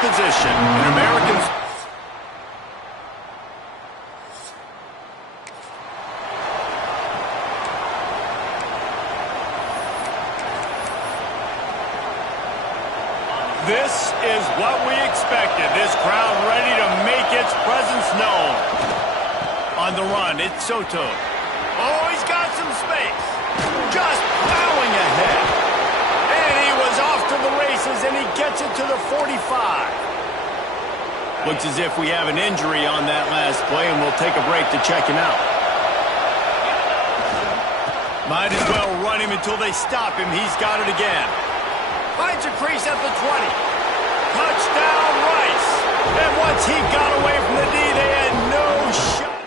position. An American's... This is what we expected. This crowd ready to make its presence known. On the run, it's Soto. Oh, he's got some space. Just plowing ahead. And he was off to the races, and he gets it to the 45. Looks as if we have an injury on that last play, and we'll take a break to check him out. Might as well run him until they stop him. He's got it again. Finds a crease at the 20. Touchdown, Rice. And once he got away from the D, they had no shot.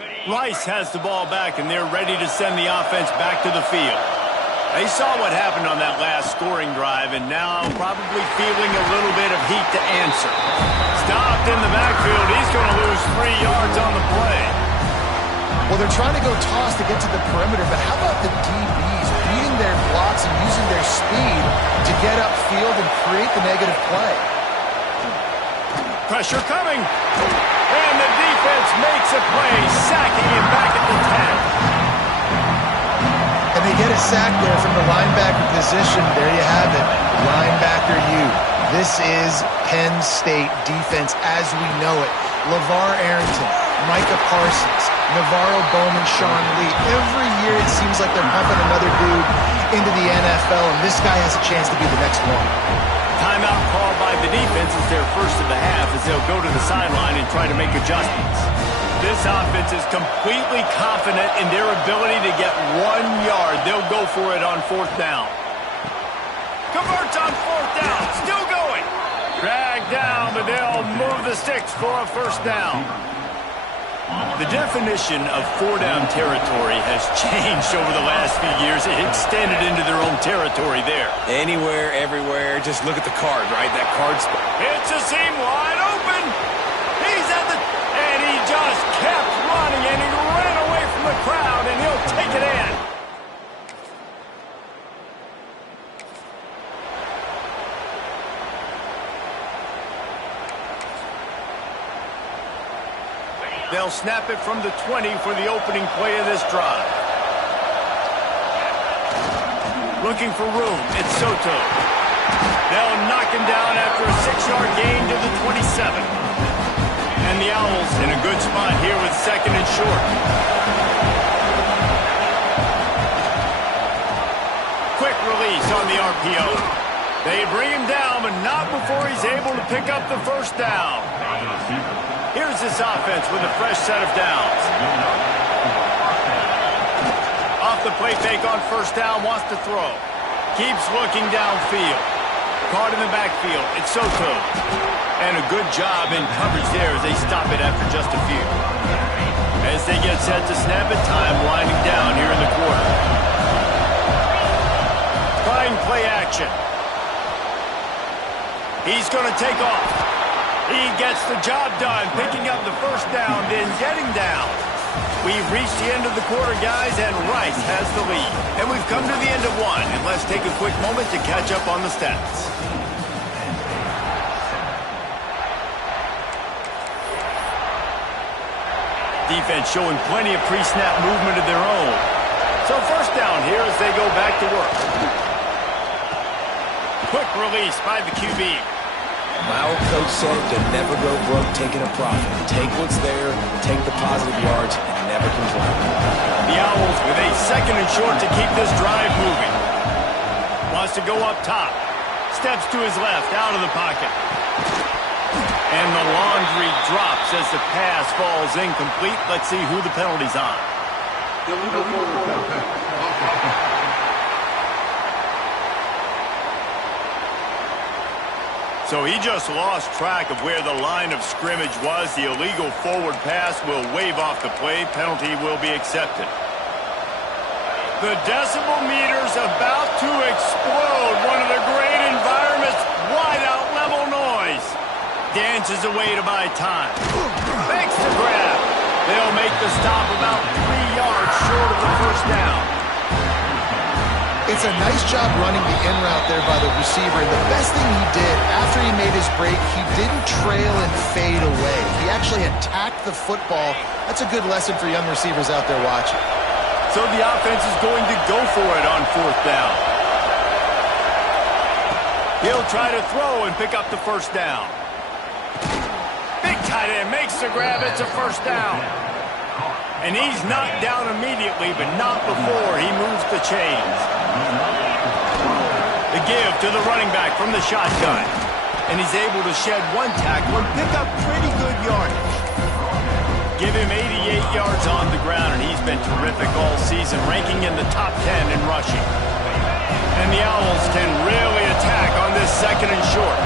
Rice has the ball back, and they're ready to send the offense back to the field. They saw what happened on that last scoring drive, and now probably feeling a little bit of heat to answer. Stopped in the backfield. He's going to lose 3 yards on the play. Well, they're trying to go toss to get to the perimeter, but how about the DBs beating their blocks and using their speed to get upfield and create the negative play? Pressure coming. And the defense makes a play, sacking him back at the 10. And they get a sack there from the linebacker position. There you have it, linebacker U. This is Penn State defense as we know it. LeVar Arrington, Micah Parsons, Navarro Bowman, Sean Lee. Every year it seems like they're pumping another dude into the NFL, and this guy has a chance to be the next one. Timeout called by the defense is their first of the half as they'll go to the sideline and try to make adjustments. This offense is completely confident in their ability to get 1 yard. They'll go for it on 4th down. Converts on 4th down. Still going. Drag down, but they'll move the sticks for a 1st down. The definition of 4-down territory has changed over the last few years. It extended into their own territory there. Anywhere, everywhere. Just look at the card, right? That card's... It's a seam wide open. He's at the... And he just kept running, and he ran away from the crowd, and he'll take it in. They'll snap it from the 20 for the opening play of this drive. Looking for room. It's Soto. They'll knock him down after a 6-yard gain to the 27. And the Owls in a good spot here with 2nd and short. Quick release on the RPO. They bring him down, but not before he's able to pick up the 1st down. Here's this offense with a fresh set of downs. Off the play fake on 1st down, wants to throw. Keeps looking downfield. Caught in the backfield. It's Soto. And a good job in coverage there as they stop it after just a few. As they get set to snap it, time winding down here in the quarter. Trying play action. He's going to take off. He gets the job done, picking up the 1st down, then getting down. We've reached the end of the quarter, guys, and Rice has the lead. And we've come to the end of one, and let's take a quick moment to catch up on the stats. Defense showing plenty of pre-snap movement of their own. So 1st down here as they go back to work. Quick release by the QB. Our coach said to never go broke taking a profit. Take what's there, take the positive yards, and never complain. The Owls with a 2nd and short to keep this drive moving. Wants to go up top. Steps to his left, out of the pocket. And the laundry drops as the pass falls incomplete. Let's see who the penalty's on. So he just lost track of where the line of scrimmage was. The illegal forward pass will wave off the play. Penalty will be accepted. The decibel meter's about to explode. One of the great environments. Wide out level noise. Dances away to buy time. Makes the grab. They'll make the stop about 3 yards short of the 1st down. It's a nice job running the in route there by the receiver. And the best thing he did after he made his break, he didn't trail and fade away. He actually attacked the football. That's a good lesson for young receivers out there watching. So the offense is going to go for it on 4th down. He'll try to throw and pick up the 1st down. Big tight end makes the grab. It's a 1st down. And he's knocked down immediately, but not before he moves the chains. The give to the running back from the shotgun. And he's able to shed 1 tackle and pick up pretty good yardage. Give him 88 yards on the ground, and he's been terrific all season, ranking in the top 10 in rushing. And the Owls can really attack on this 2nd and short.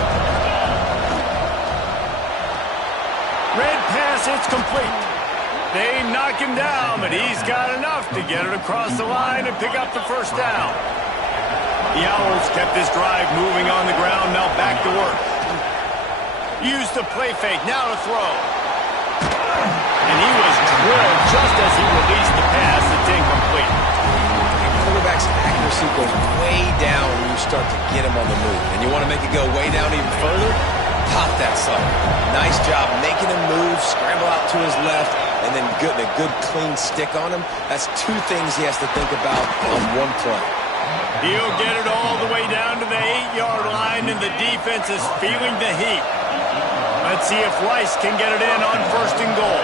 Red pass, it's complete. They knock him down, but he's got enough to get it across the line and pick up the first down. The Owls kept this drive moving on the ground, now back to work. Use the play fake, now to throw. And he was drilled just as he released the pass. It's incomplete. Quarterback's accuracy goes way down when you start to get him on the move. And you want to make it go way down even further? Pop that sucker. Nice job making him move, scramble out to his left, and then a good clean stick on him. That's two things he has to think about on one play. He'll get it all the way down to the 8-yard line, and the defense is feeling the heat. Let's see if Rice can get it in on 1st and goal.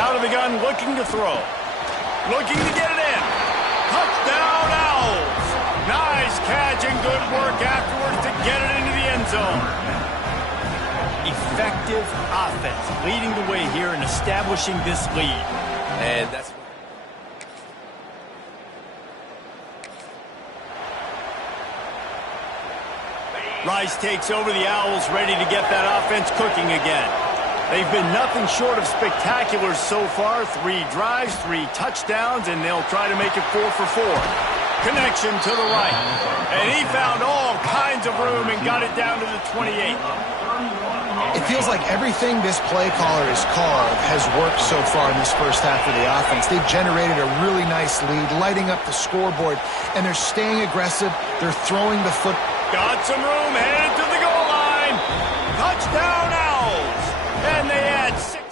Out of the gun, looking to throw. Looking to get it in. Touchdown, Owls. Nice catch and good work afterwards to get it into the end zone. Effective offense leading the way here and establishing this lead. And that's... Rice takes over the Owls, ready to get that offense cooking again. They've been nothing short of spectacular so far. 3 drives, 3 touchdowns, and they'll try to make it 4 for 4. Connection to the right. And he found all kinds of room and got it down to the 28. It feels like everything this play caller has called has worked so far in this first half of the offense. They've generated a really nice lead, lighting up the scoreboard, and they're staying aggressive. They're throwing the foot. Got some room, headed to the goal line. Touchdown, Owls. And they add 6.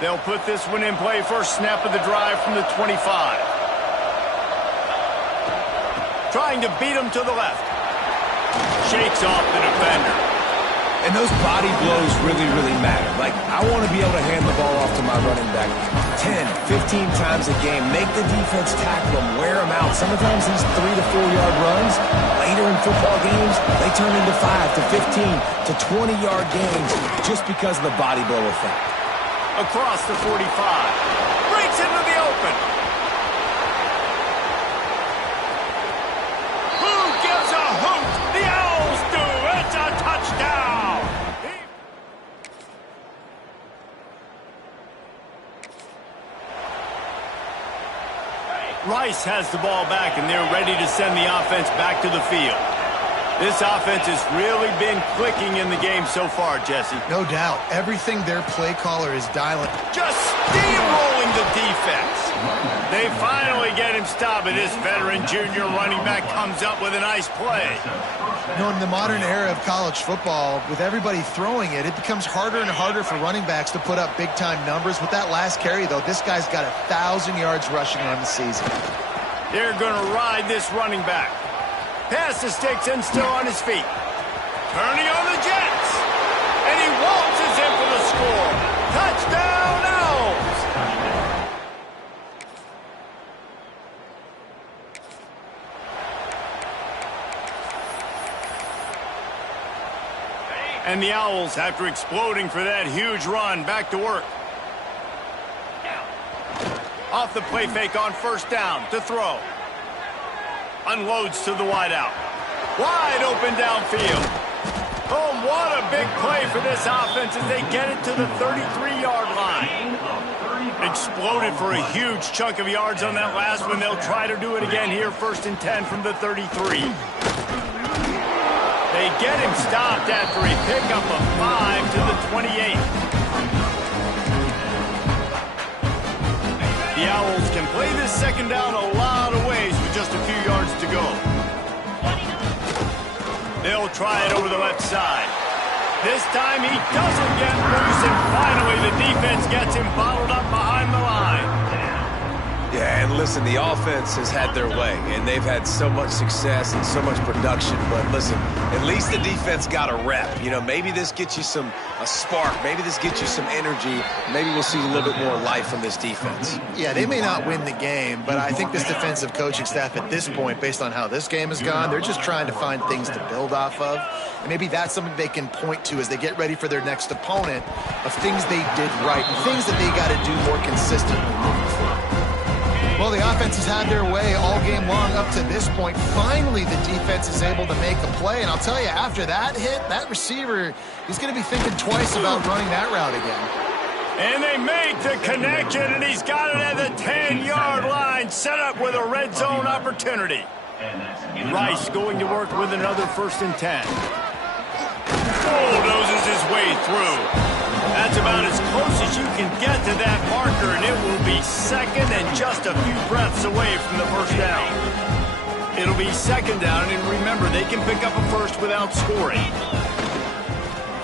They'll put this one in play. First snap of the drive from the 25. Trying to beat him to the left. Shakes off the defender. And those body blows really, really matter. Like, I want to be able to hand the ball off to my running back 10, 15 times a game. Make the defense tackle him, wear him out. Sometimes these 3 to 4 yard runs, later in football games, they turn into 5 to 15 to 20-yard games just because of the body blow effect. Across the 45. Breaks into the open. Who gives a hoot? The Owls do. It's a touchdown. Rice has the ball back, and they're ready to send the offense back to the field. This offense has really been clicking in the game so far, Jesse. No doubt. Everything their play caller is dialing. Just steamrolling the defense. They finally get him stopped, and this veteran junior running back comes up with a nice play. You know, in the modern era of college football, with everybody throwing it, it becomes harder and harder for running backs to put up big-time numbers. With that last carry, though, this guy's got 1,000 yards rushing on the season. They're going to ride this running back. Pass the sticks and still on his feet. Turning on the Jets. And he waltzes in for the score. Touchdown, Owls. And the Owls, after exploding for that huge run, back to work. Off the play fake on 1st down to throw. Unloads to the wideout. Wide open downfield. Oh, what a big play for this offense as they get it to the 33-yard line. Exploded for a huge chunk of yards on that last one. They'll try to do it again here, 1st and 10 from the 33. They get him stopped after a pickup of 5 to the 28. The Owls can play this 2nd down a lot of ways with just a few yards to go. They'll try it over the left side. This time he doesn't get loose, and finally the defense gets him bottled up behind the line. Yeah, and listen, the offense has had their way, and they've had so much success and so much production. But listen, at least the defense got a rep. You know, maybe this gets you a spark. Maybe this gets you some energy. Maybe we'll see a little bit more life from this defense. Yeah, they may not win the game, but I think this defensive coaching staff at this point, based on how this game has gone, they're just trying to find things to build off of. And maybe that's something they can point to as they get ready for their next opponent of things they did right and things that they got to do more consistently moving forward. Well, the offense has had their way all game long up to this point. Finally, the defense is able to make a play. And I'll tell you, after that hit, that receiver, he's going to be thinking twice about running that route again. And they make the connection, and he's got it at the 10-yard line, set up with a red zone opportunity. Rice going to work with another 1st and 10. Bulldozes his way through. That's about as close as you can get to that marker, and it will be 2nd and just a few breaths away from the 1st down. It'll be 2nd down, and remember, they can pick up a 1st without scoring.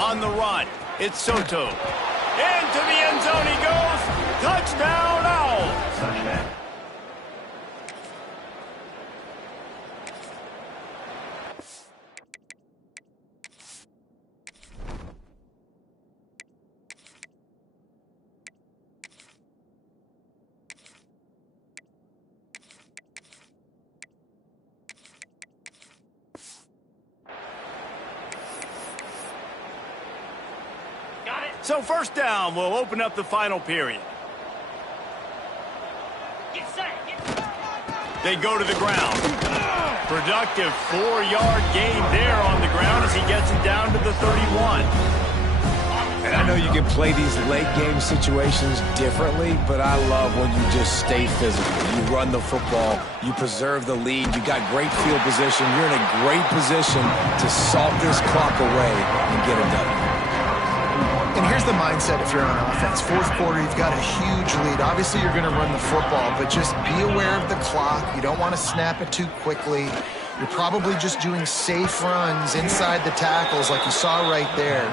On the run, it's Soto. Into the end zone he goes. Touchdown, Owls. So 1st down will open up the final period. They go to the ground. Productive 4-yard gain there on the ground as he gets it down to the 31. And I know you can play these late game situations differently, but I love when you just stay physical. You run the football, you preserve the lead, you got great field position, you're in a great position to salt this clock away and get it done. And here's the mindset if you're on offense. 4th quarter, you've got a huge lead. Obviously, you're going to run the football, but just be aware of the clock. You don't want to snap it too quickly. You're probably just doing safe runs inside the tackles like you saw right there.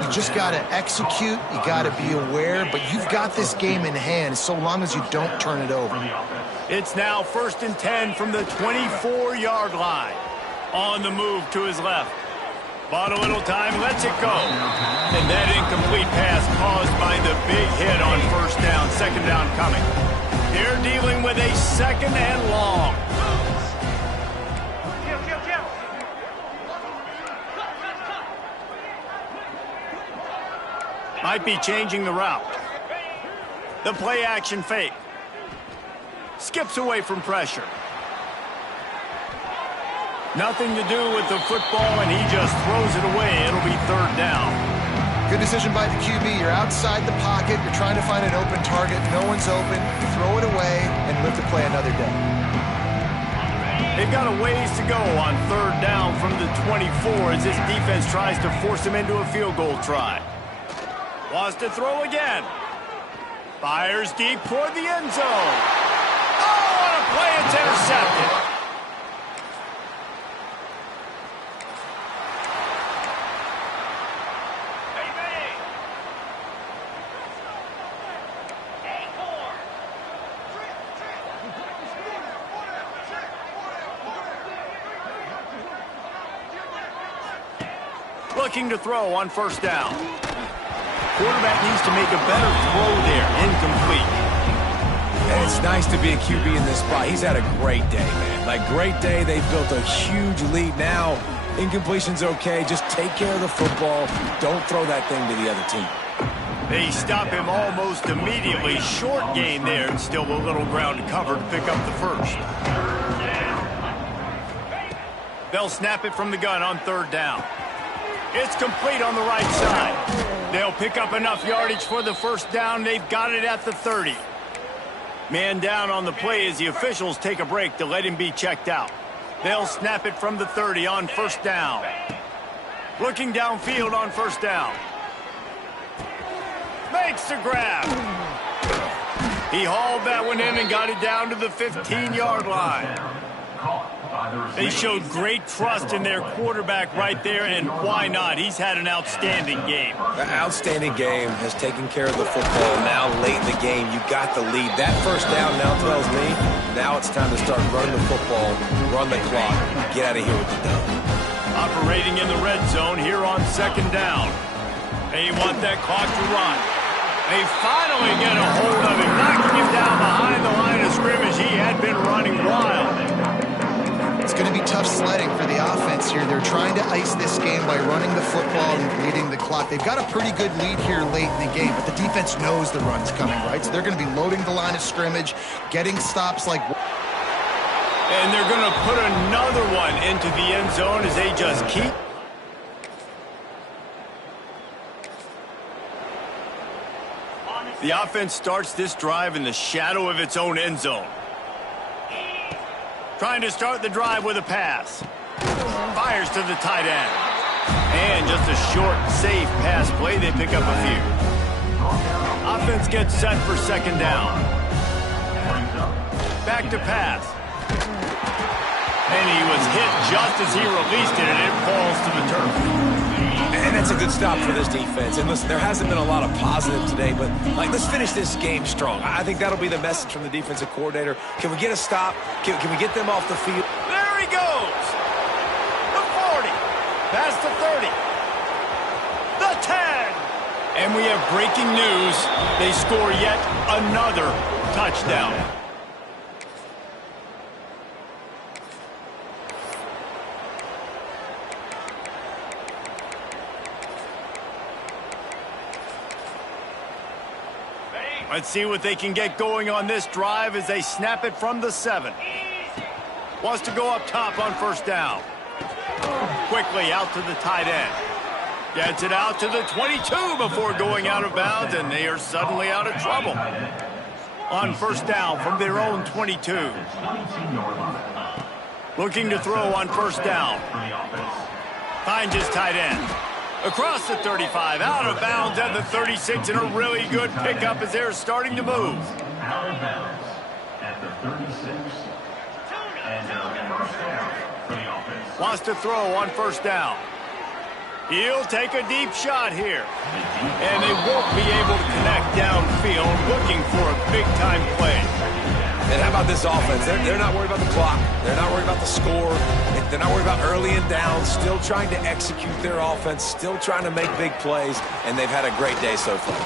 You just got to execute. You got to be aware, but you've got this game in hand so long as you don't turn it over. It's now 1st and 10 from the 24-yard line. On the move to his left. Bought a little time, lets it go. And that incomplete pass caused by the big hit on 1st down, 2nd down coming. They're dealing with a 2nd and long. Might be changing the route. The play action fake. Skips away from pressure. Nothing to do with the football, and he just throws it away. It'll be 3rd down. Good decision by the QB. You're outside the pocket. You're trying to find an open target. No one's open. You throw it away and live to play another day. They've got a ways to go on 3rd down from the 24 as this defense tries to force him into a field goal try. Wants to throw again. Fires deep toward the end zone. Oh, what a play. It's intercepted. Looking to throw on 1st down. Quarterback needs to make a better throw there. Incomplete. And it's nice to be a QB in this spot. He's had a great day, man. Like, great day. They've built a huge lead now. Incompletion's okay. Just take care of the football. Don't throw that thing to the other team. They stop him almost immediately. Short gain there, and still a little ground to cover to pick up the 1st. They'll snap it from the gun on 3rd down. It's complete on the right side. They'll pick up enough yardage for the 1st down. They've got it at the 30. Man down on the play as the officials take a break to let him be checked out. They'll snap it from the 30 on 1st down. Looking downfield on 1st down. Makes the grab. He hauled that one in and got it down to the 15-yard line. They showed great trust in their quarterback right there, and why not? He's had an outstanding game. An outstanding game, has taken care of the football. Now, late in the game, you got the lead. That 1st down now tells me now it's time to start running the football, run the clock, get out of here with the dub. Operating in the red zone here on 2nd down. They want that clock to run. They finally get a hold of him, knocking him down behind the line of scrimmage. He had been running wild. it's going to be tough sledding for the offense here. They're trying to ice this game by running the football and leading the clock. They've got a pretty good lead here late in the game, but the defense knows the run's coming, right? So they're going to be loading the line of scrimmage, getting stops like... And they're going to put another one into the end zone as they just keep... The offense starts this drive in the shadow of its own end zone. Trying to start the drive with a pass. Fires to the tight end. And just a short, safe pass play. They pick up a few. Offense gets set for second down. Back to pass. And he was hit just as he released it, and it falls to the turf. And that's a good stop for this defense. And listen, there hasn't been a lot of positive today, but let's finish this game strong. I think that'll be the message from the defensive coordinator. Can we get a stop? Can we get them off the field? There he goes. The 40. Past the 30. The 10. And we have breaking news. They score yet another touchdown. Let's see what they can get going on this drive as they snap it from the 7. Wants to go up top on first down. Quickly out to the tight end. Gets it out to the 22 before going out of bounds, and they are suddenly out of trouble. On first down from their own 22. Looking to throw on first down. Finds his tight end. Across the 35, out of bounds at the 36, and a really good pickup as they're starting to move. Out of bounds at the 36, and now first down for the offense. Wants to throw on first down. He'll take a deep shot here. And they won't be able to connect downfield, looking for a big-time play. And how about this offense? They're not worried about the clock. They're not worried about the score. They're not worried about early and down. Still trying to execute their offense. Still trying to make big plays. And they've had a great day so far.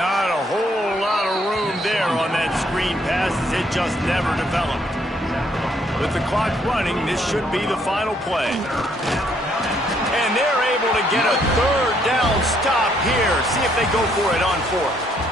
Not a whole lot of room there on that screen pass as it just never developed. With the clock running, this should be the final play. And they're able to get a third down stop here. See if they go for it on fourth.